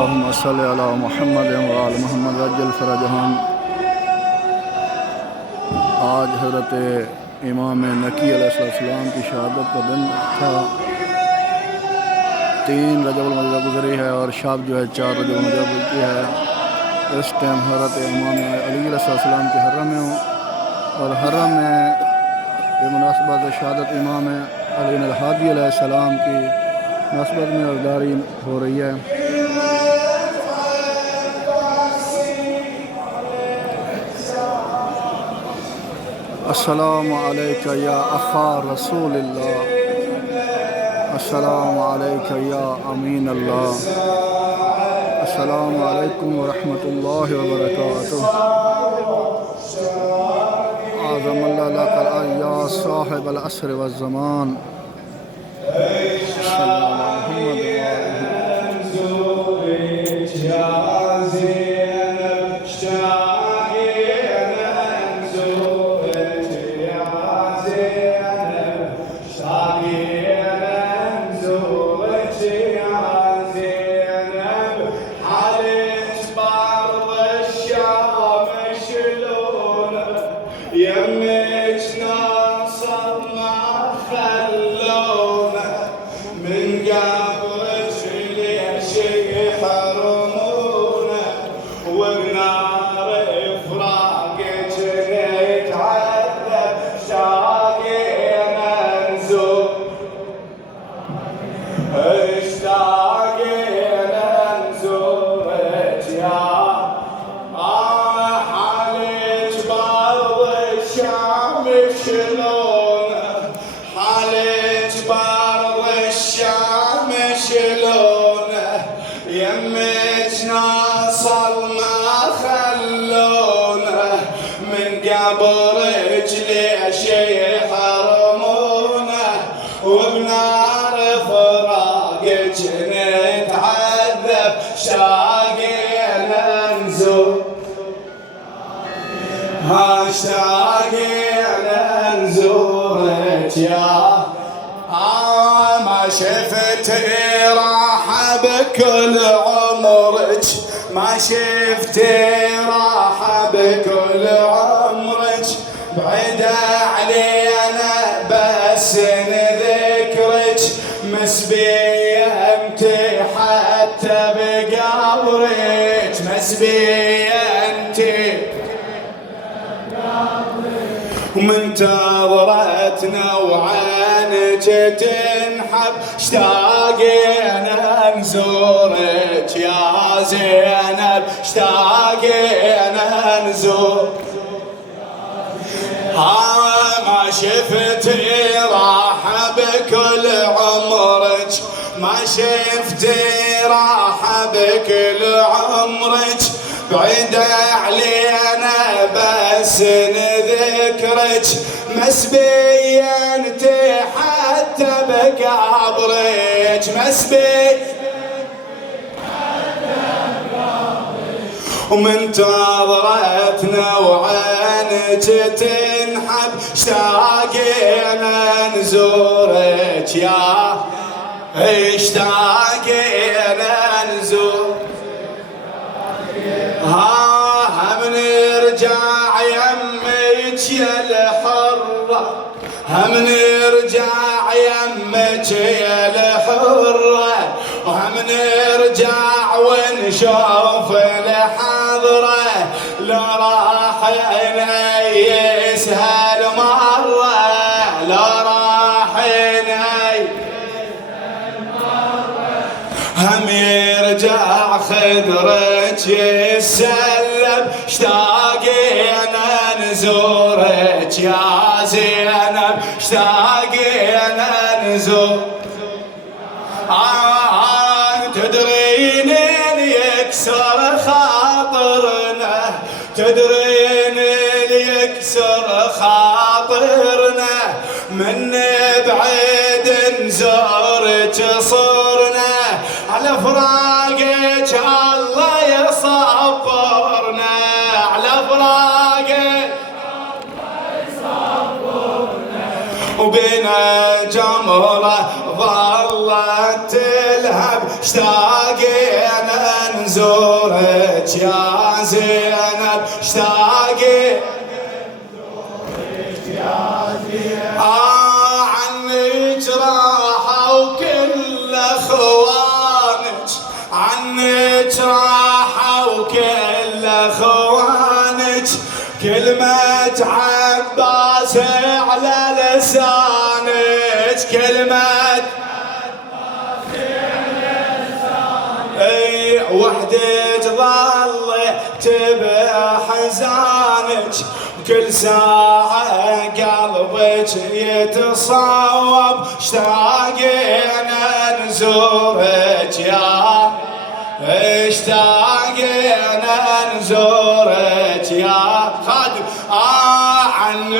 اللهم صل على محمد وآل محمد वज्जल फरजहम। आज हज़रत इमाम नकी अलैहिस्सलाम की शहादत का दिन था। 3 रजब मज़ा गुजरी है और शब जो है 4 रजब मज़ा गुजरी है। इस टाइम हज़रत इमाम अली अलैहिस्सलाम के हर्रम में हूँ और हर्रम में बेमुनासबत शहादत इमाम अली अल-हादी अलैहिस्सलाम की नस्बत में अज़दारी हो रही है। अस्सलामु अलैका या अख़ा रसूलिल्लाह, अस्सलामु अलैका या अमीन अल्लाह, अस्सलामु अलैकुम व रहमतुल्लाहि व बरकातुहू। आज़मल्लाहु लकल या साहिबल अस्र व ज़मान। يمك ناصر ما خلونا من قبرك ليش يحرمونا وبنار افراقك نتعذب شاقينا نزور اشتاقينا نزورك يا حالج برض الشام شلونه يمك ناصل ما خلونه من قبرك ليش يحرمونه وبنار فراقك نتعذب شاقينا نزور اشتاقينا نزورك يا ما شفت راحة بكل عمرك، ما شفت راحة بكل عمرك، بعد علينا بس نذكرك مسبية انتي حتى بقبرك، مسبية انتي ومنتظرتنا وعينك تنحب اشتاقينا نزورك يا زينب، اشتاقينا نزور ما شفت راحة بكل عمرك، ما شفت راحة بكل عمرك، بعيد علينا بس نذكرك مسبية انتي حتى بقبرك، مسبية ومنتظرتنا وعينك تنحب اشتاقينا نزورك يا اشتاقينا نزور هم نرجع يمك يا الحرة، هم نرجع يمك يا الحرة، وهم نرجع ونشوف الحضرة لا راح نيس هالمرة، لا راح نيس هم يرجع خدرك يسلم اشتاقينا نزورك يا زينب، اشتاقينا نزور تدرين يكسر خاطرنا، تدرين يكسر خاطرنا من بعيد نزورك صرنا على فراقك الله يصبرنا، على فراقك الله يصبرنا وبنا جمرة ظلت تلهب اشتاقنا نزورك يا زينب اشتاقنا عنك راحوا كل اخوانك عنك راحوا كل اخوانك كلمة عباس على لسانك كلمة اي وحدك ظلت بحزانك كل ساعة قلبك يتصوب اشتاقنا نزورك يا اشتاقنا نزورك يا خادم عن